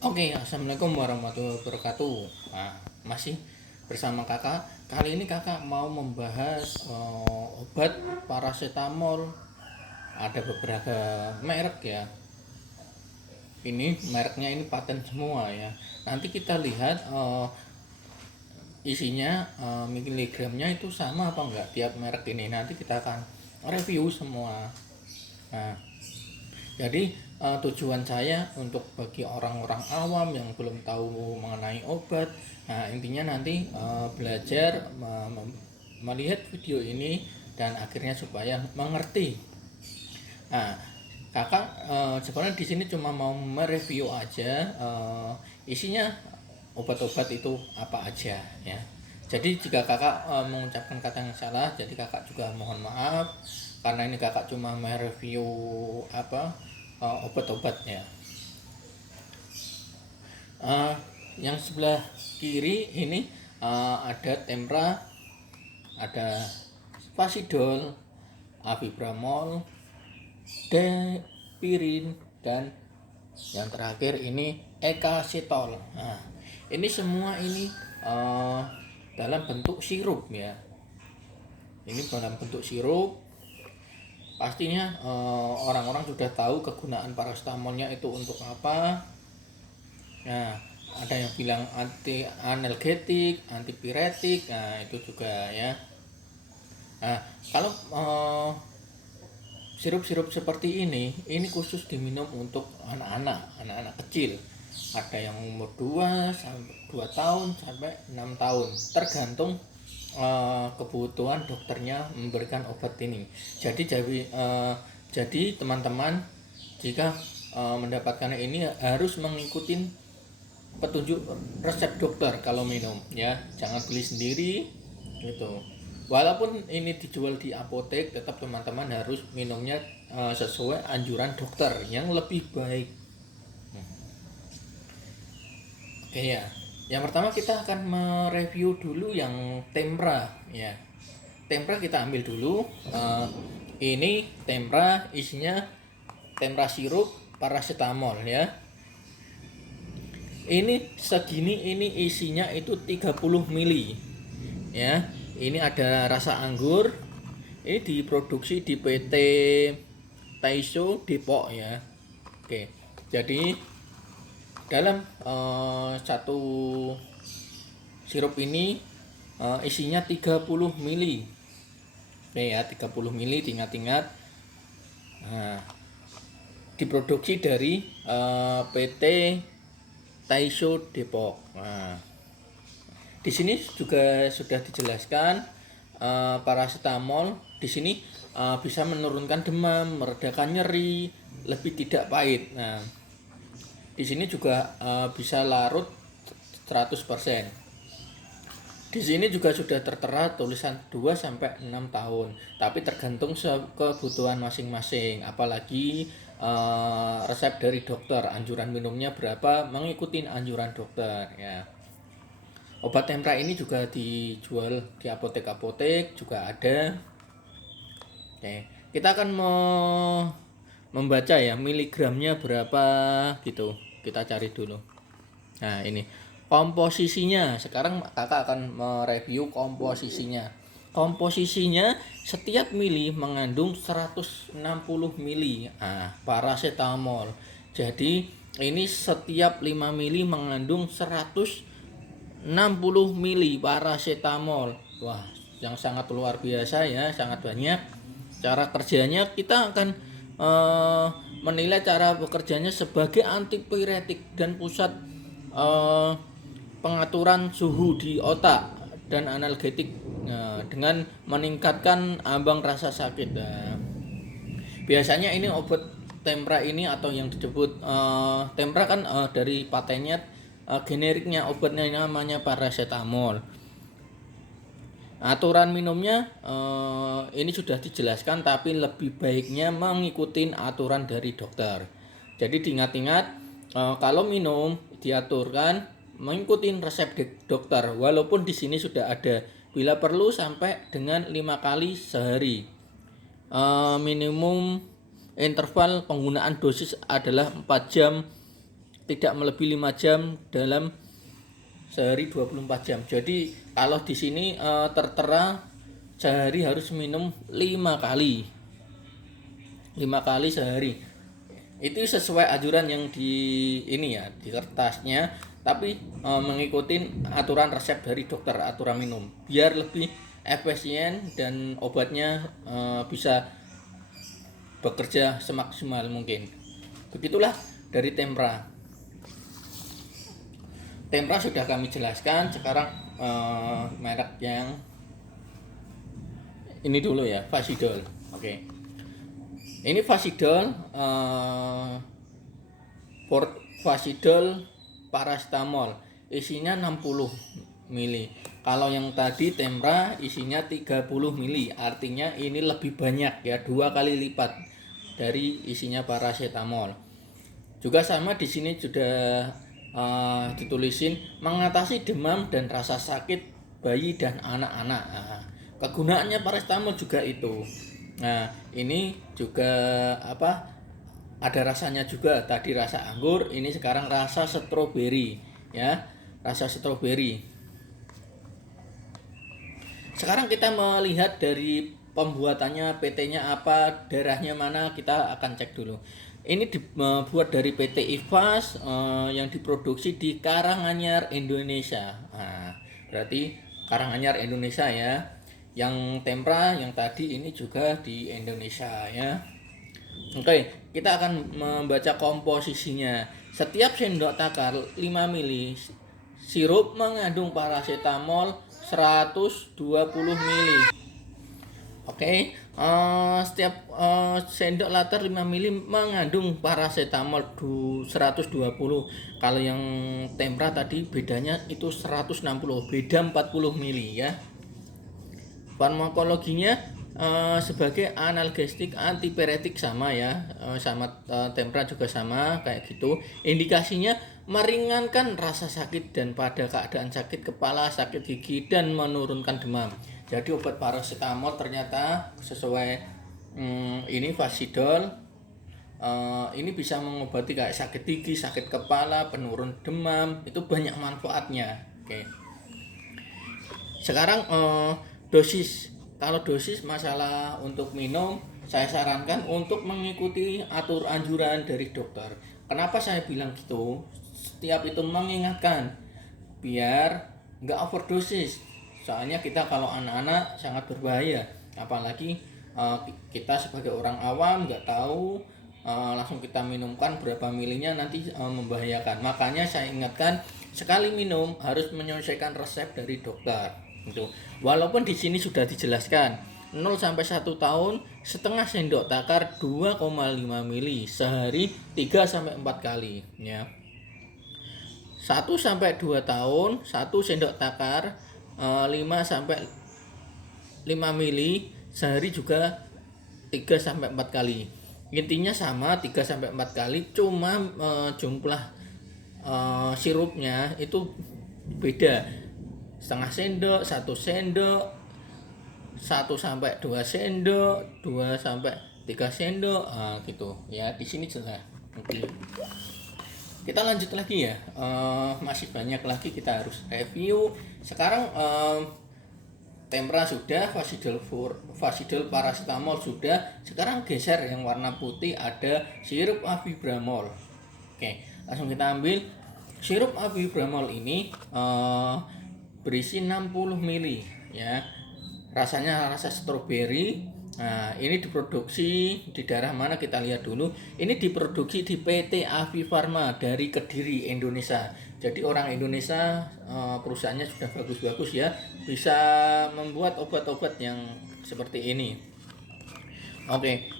Oke, assalamualaikum warahmatullahi wabarakatuh. Nah, masih bersama kakak. Kali ini kakak mau membahas obat paracetamol. Ada beberapa merek ya. Ini mereknya ini paten semua ya. Nanti kita lihat isinya miligramnya itu sama apa enggak tiap merek ini. Nanti kita akan review semua. Nah, jadi tujuan saya untuk bagi orang-orang awam yang belum tahu mengenai obat, nah intinya nanti belajar melihat video ini dan akhirnya supaya mengerti. Nah, kakak sebenarnya di sini cuma mau mereview aja isinya obat-obat itu apa aja ya. Jadi jika kakak mengucapkan kata yang salah, jadi kakak juga mohon maaf karena ini kakak cuma mereview apa obat-obatnya. Uh, yang sebelah kiri ini ada Tempra, ada Fasidol, Avibramol, Depirin, dan yang terakhir ini Ekasetol. Nah, ini semua ini dalam bentuk sirup ya. Ini dalam bentuk sirup. Pastinya orang-orang sudah tahu kegunaan paracetamolnya itu untuk apa. Nah, ada yang bilang anti analgetik, antipiretik. Nah, itu juga ya. Nah, kalau sirup-sirup seperti ini khusus diminum untuk anak-anak kecil. Ada yang umur 2 tahun sampai 6 tahun, tergantung kebutuhan dokternya memberikan obat ini. Jadi teman-teman jika mendapatkan ini harus mengikuti petunjuk resep dokter kalau minum ya, jangan beli sendiri gitu. Walaupun ini dijual di apotek, tetap teman-teman harus minumnya sesuai anjuran dokter yang lebih baik. Oke ya. Yang pertama kita akan mereview dulu yang Tempra ya. Tempra kita ambil dulu. Ini Tempra isinya Tempra sirup paracetamol ya. Ini segini, ini isinya itu 30 mili ya. Ini ada rasa anggur. Ini diproduksi di PT Taiso Depok ya. Oke, jadi dalam satu sirup ini isinya 30 mili. Oke ya, 30 mili, ingat-ingat. Nah, diproduksi dari PT Taiso Depok. Nah, di sini juga sudah dijelaskan paracetamol di sini bisa menurunkan demam, meredakan nyeri, lebih tidak pahit. Nah, di sini juga bisa larut 100%. Di sini juga sudah tertera tulisan 2 sampai 6 tahun, tapi tergantung kebutuhan masing-masing. Apalagi resep dari dokter, anjuran minumnya berapa, mengikuti anjuran dokter ya. Obat Tempra ini juga dijual di apotek-apotek juga ada. Oke, kita akan membaca ya miligramnya berapa gitu. Kita cari dulu. Nah, ini komposisinya. Sekarang kakak akan mereview komposisinya. Komposisinya setiap mili mengandung 160 mili paracetamol. Jadi ini setiap 5 mili mengandung 160 mili paracetamol. Wah, yang sangat luar biasa ya, sangat banyak. Cara kerjanya kita akan menilai cara bekerjanya sebagai antipiretik dan pusat pengaturan suhu di otak dan analgetik dengan meningkatkan ambang rasa sakit. Biasanya ini obat Tempra ini atau yang disebut Tempra kan dari patennya generiknya obatnya namanya paracetamol. Aturan minumnya ini sudah dijelaskan, tapi lebih baiknya mengikuti aturan dari dokter. Jadi diingat-ingat kalau minum diaturkan mengikuti resep dokter. Walaupun di sini sudah ada bila perlu sampai dengan 5 kali sehari. Minimum interval penggunaan dosis adalah 4 jam tidak melebihi 5 jam dalam sehari 24 jam. Jadi kalau di sini tertera sehari harus minum 5 kali. 5 kali sehari. Itu sesuai anjuran yang di ini ya, di kertasnya, tapi mengikuti aturan resep dari dokter, aturan minum biar lebih efisien dan obatnya bisa bekerja semaksimal mungkin. Begitulah dari Tempra. Tempra sudah kami jelaskan. Sekarang merek yang ini dulu ya, Fasidol. Oke. Ini Fasidol, Fasidol paracetamol. Isinya 60 mili. Kalau yang tadi Tempra isinya 30 mili. Artinya ini lebih banyak ya, 2 kali lipat dari isinya paracetamol. Juga sama di sini sudah ditulisin mengatasi demam dan rasa sakit bayi dan anak-anak. Kegunaannya paracetamol juga itu. Nah, ini juga ada rasanya juga. Tadi rasa anggur, ini sekarang rasa stroberi ya, rasa stroberi. Sekarang kita melihat dari pembuatannya, PT-nya apa, daerahnya mana, kita akan cek dulu. Ini dibuat dari PT IFAS yang diproduksi di Karanganyar, Indonesia. Nah, berarti Karanganyar, Indonesia ya. Yang Tempra yang tadi ini juga di Indonesia ya. Oke, kita akan membaca komposisinya. Setiap sendok takar 5 mili sirup mengandung paracetamol 120 mili. Oke, setiap sendok latar 5 mili mengandung paracetamol 120. Kalau yang Tempra tadi bedanya itu 160, beda 40 mili ya. Farmakologinya sebagai analgesik, antipiretik sama ya, sama Tempra juga sama kayak gitu. Indikasinya meringankan rasa sakit dan pada keadaan sakit kepala, sakit gigi dan menurunkan demam. Jadi obat paracetamol ternyata sesuai ini Fasidol ini bisa mengobati kayak sakit gigi, sakit kepala, penurun demam, itu banyak manfaatnya. Oke. Sekarang dosis. Kalau dosis masalah untuk minum, saya sarankan untuk mengikuti anjuran dari dokter. Kenapa saya bilang gitu? Setiap itu mengingatkan biar nggak overdosis. Soalnya kita kalau anak-anak sangat berbahaya, apalagi kita sebagai orang awam nggak tahu, langsung kita minumkan berapa milinya nanti membahayakan. Makanya saya ingatkan, sekali minum harus menyelesaikan resep dari dokter. Itu. Walaupun di sini sudah dijelaskan 0 sampai 1 tahun setengah sendok takar 2,5 mili sehari 3 sampai 4 kali ya. 1 sampai 2 tahun 1 sendok takar 5 sampai 5 mili sehari juga 3 sampai 4 kali. Intinya sama 3 sampai 4 kali, cuma jumlah sirupnya itu beda. Setengah sendok, 1 sendok, 1 sampai 2 sendok, 2 sampai 3 sendok, gitu ya. Di sini jelas. Oke. Kita lanjut lagi ya. Masih banyak lagi kita harus review. Sekarang Tempra sudah, Fasidol paracetamol sudah. Sekarang geser yang warna putih, ada sirup avibramol. Oke, langsung kita ambil. Sirup avibramol ini berisi 60 mili ya. Rasanya rasa stroberi. Nah, ini diproduksi di daerah mana kita lihat dulu. Ini diproduksi di PT Avifarma dari Kediri, Indonesia. Jadi orang Indonesia, perusahaannya sudah bagus-bagus ya, bisa membuat obat-obat yang seperti ini. Oke.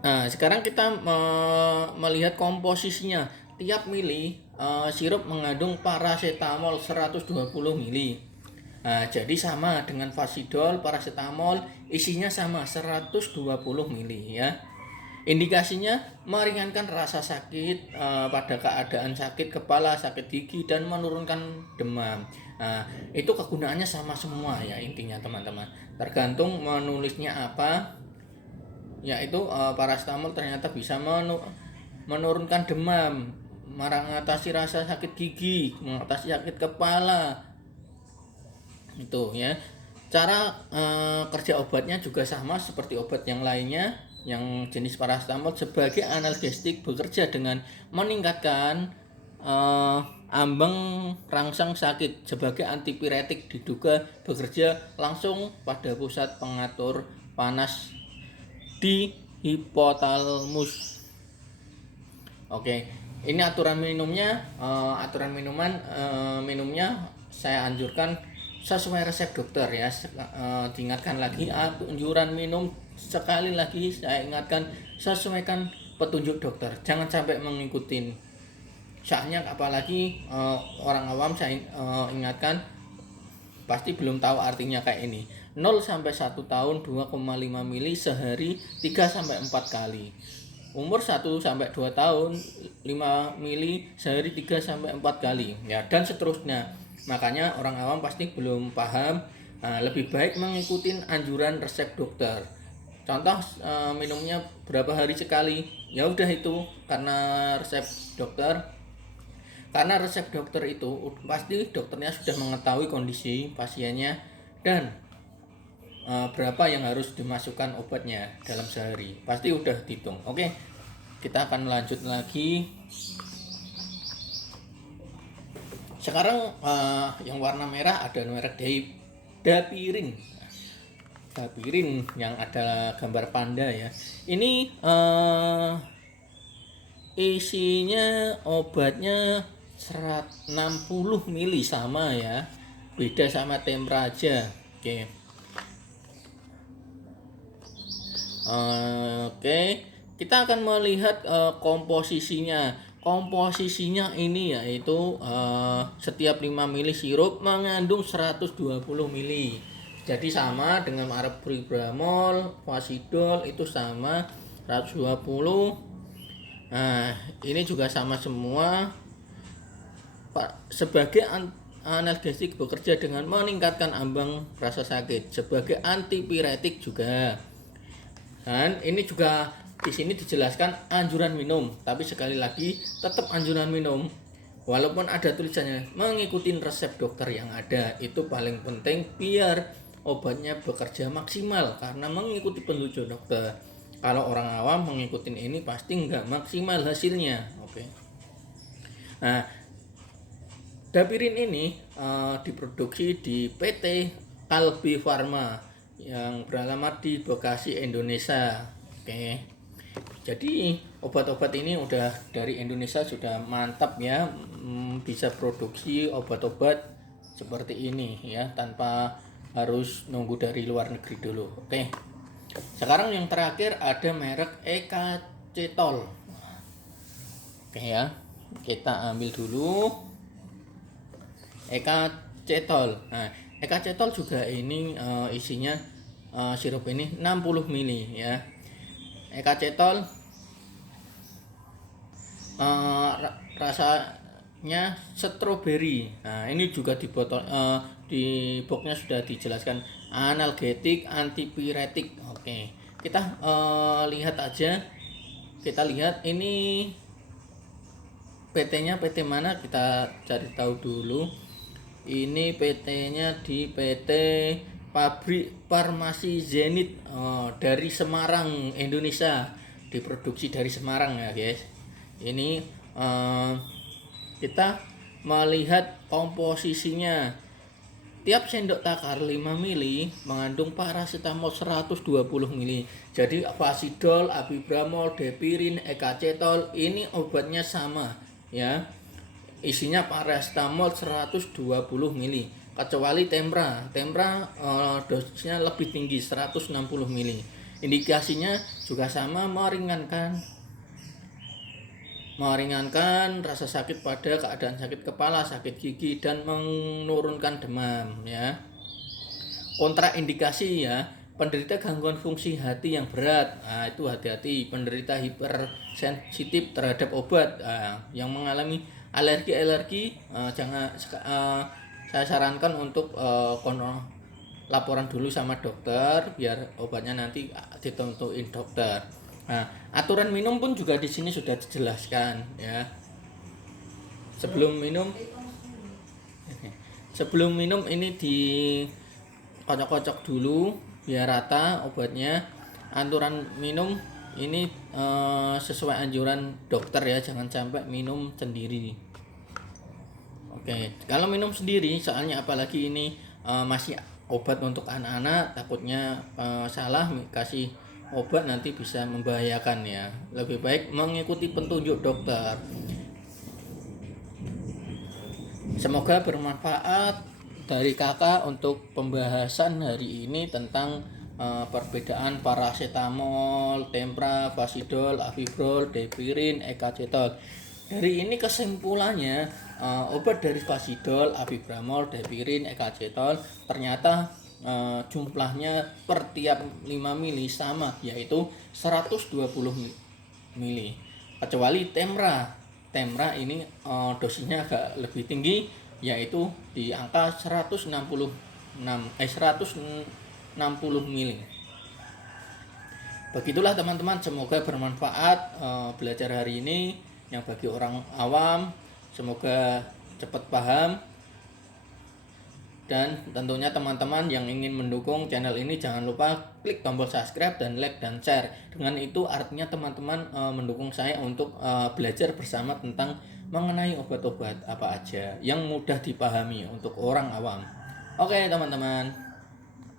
Nah, sekarang kita melihat komposisinya. Tiap mili sirup mengandung paracetamol 120 mili. Nah, jadi sama dengan Fasidol paracetamol, isinya sama 120 mili ya. Indikasinya meringankan rasa sakit pada keadaan sakit kepala, sakit gigi dan menurunkan demam. Nah, itu kegunaannya sama semua ya intinya teman-teman. Tergantung menulisnya apa. Yaitu paracetamol ternyata bisa menurunkan demam, mengatasi rasa sakit gigi, mengatasi sakit kepala. Itu ya. Cara kerja obatnya juga sama seperti obat yang lainnya, yang jenis paracetamol sebagai analgesik bekerja dengan meningkatkan ambang rangsang sakit, sebagai antipiretik diduga bekerja langsung pada pusat pengatur panas di hipotalamus. Oke, ini aturan minumnya, minumnya saya anjurkan sesuai resep dokter ya. Diingatkan lagi, anjuran minum sekali lagi saya ingatkan, sesuaikan petunjuk dokter, jangan sampai mengikuti. Soalnya apalagi orang awam saya ingatkan pasti belum tahu artinya kayak ini. 0 sampai 1 tahun 2,5 mili sehari 3 sampai 4 kali. Umur 1 sampai 2 tahun 5 mili sehari 3 sampai 4 kali ya, dan seterusnya. Makanya orang awam pasti belum paham. Lebih baik mengikuti anjuran resep dokter. Contoh minumnya berapa hari sekali, ya udah itu karena resep dokter. Karena resep dokter itu pasti dokternya sudah mengetahui kondisi pasiennya dan berapa yang harus dimasukkan obatnya dalam sehari, pasti udah dihitung. Oke, kita akan lanjut lagi. Sekarang yang warna merah ada merek Dapirin. Dapirin yang ada gambar panda ya. Ini isinya obatnya 160 mili sama ya, beda sama Tempra aja. Oke, kita akan melihat komposisinya. Komposisinya ini yaitu setiap 5 mili sirup mengandung 120 mili. Jadi sama dengan aripipramol, Fasidol itu sama 120. Nah, ini juga sama semua. Sebagai analgesik bekerja dengan meningkatkan ambang rasa sakit, sebagai antipiretik juga. Dan ini juga di sini dijelaskan anjuran minum, tapi sekali lagi tetap anjuran minum. Walaupun ada tulisannya mengikuti resep dokter yang ada, itu paling penting biar obatnya bekerja maksimal karena mengikuti petunjuk dokter. Kalau orang awam mengikuti ini pasti nggak maksimal hasilnya. Oke. Nah, Dapirin ini diproduksi di PT Kalbi Farma yang beralamat di Bekasi, Indonesia. Oke. Jadi obat-obat ini udah dari Indonesia sudah mantap ya, bisa produksi obat-obat seperti ini ya tanpa harus nunggu dari luar negeri dulu. Oke. Sekarang yang terakhir ada merek Ekacetol. Oke ya. Kita ambil dulu Ekacetol. Nah, Ekacetol juga ini isinya sirup ini 60 mili ya. Ekacetol rasanya stroberi. Nah, ini juga di botol di boxnya sudah dijelaskan analgetik, antipiretik. Oke. Kita lihat aja. Kita lihat ini PT-nya PT mana, kita cari tahu dulu. Ini PT-nya di PT Pabrik Farmasi Zenit dari Semarang, Indonesia. Diproduksi dari Semarang ya guys. Ini kita melihat komposisinya. Tiap sendok takar 5 mili mengandung paracetamol 120 mili. Jadi Fasidol, Aripipramol, Dapirin, Ekacetol ini obatnya sama ya. Isinya paracetamol 120 mili, kecuali Tempra dosisnya lebih tinggi 160 mili. Indikasinya juga sama, meringankan rasa sakit pada keadaan sakit kepala, sakit gigi, dan menurunkan demam ya. Kontraindikasi ya, penderita gangguan fungsi hati yang berat, itu hati-hati. Penderita hipersensitif terhadap obat, yang mengalami alergi, jangan saya sarankan untuk laporan dulu sama dokter biar obatnya nanti ditentuin dokter. Nah, Aturan minum pun juga di sini sudah dijelaskan ya. Sebelum minum ini dikocok-kocok dulu biar rata obatnya. Aturan minum ini sesuai anjuran dokter ya, jangan sampai minum sendiri. Oke, kalau minum sendiri, soalnya apalagi ini masih obat untuk anak-anak, takutnya salah kasih obat nanti bisa membahayakan ya. Lebih baik mengikuti petunjuk dokter. Semoga bermanfaat dari kakak untuk pembahasan hari ini tentang perbedaan paracetamol, tempra, fasidol, avibrol, depirin, ekacetol. Dari ini kesimpulannya obat dari fasidol, avibramol, depirin, ekacetol ternyata jumlahnya per tiap 5 mili sama, yaitu 120 mili. Kecuali Temra ini dosisnya agak lebih tinggi, yaitu di angka 160 mili. Begitulah teman-teman, semoga bermanfaat belajar hari ini yang bagi orang awam, semoga cepat paham. Dan tentunya teman-teman yang ingin mendukung channel ini jangan lupa klik tombol subscribe dan like dan share. Dengan itu artinya teman-teman mendukung saya untuk belajar bersama tentang mengenai obat-obat apa aja yang mudah dipahami untuk orang awam. Oke teman-teman.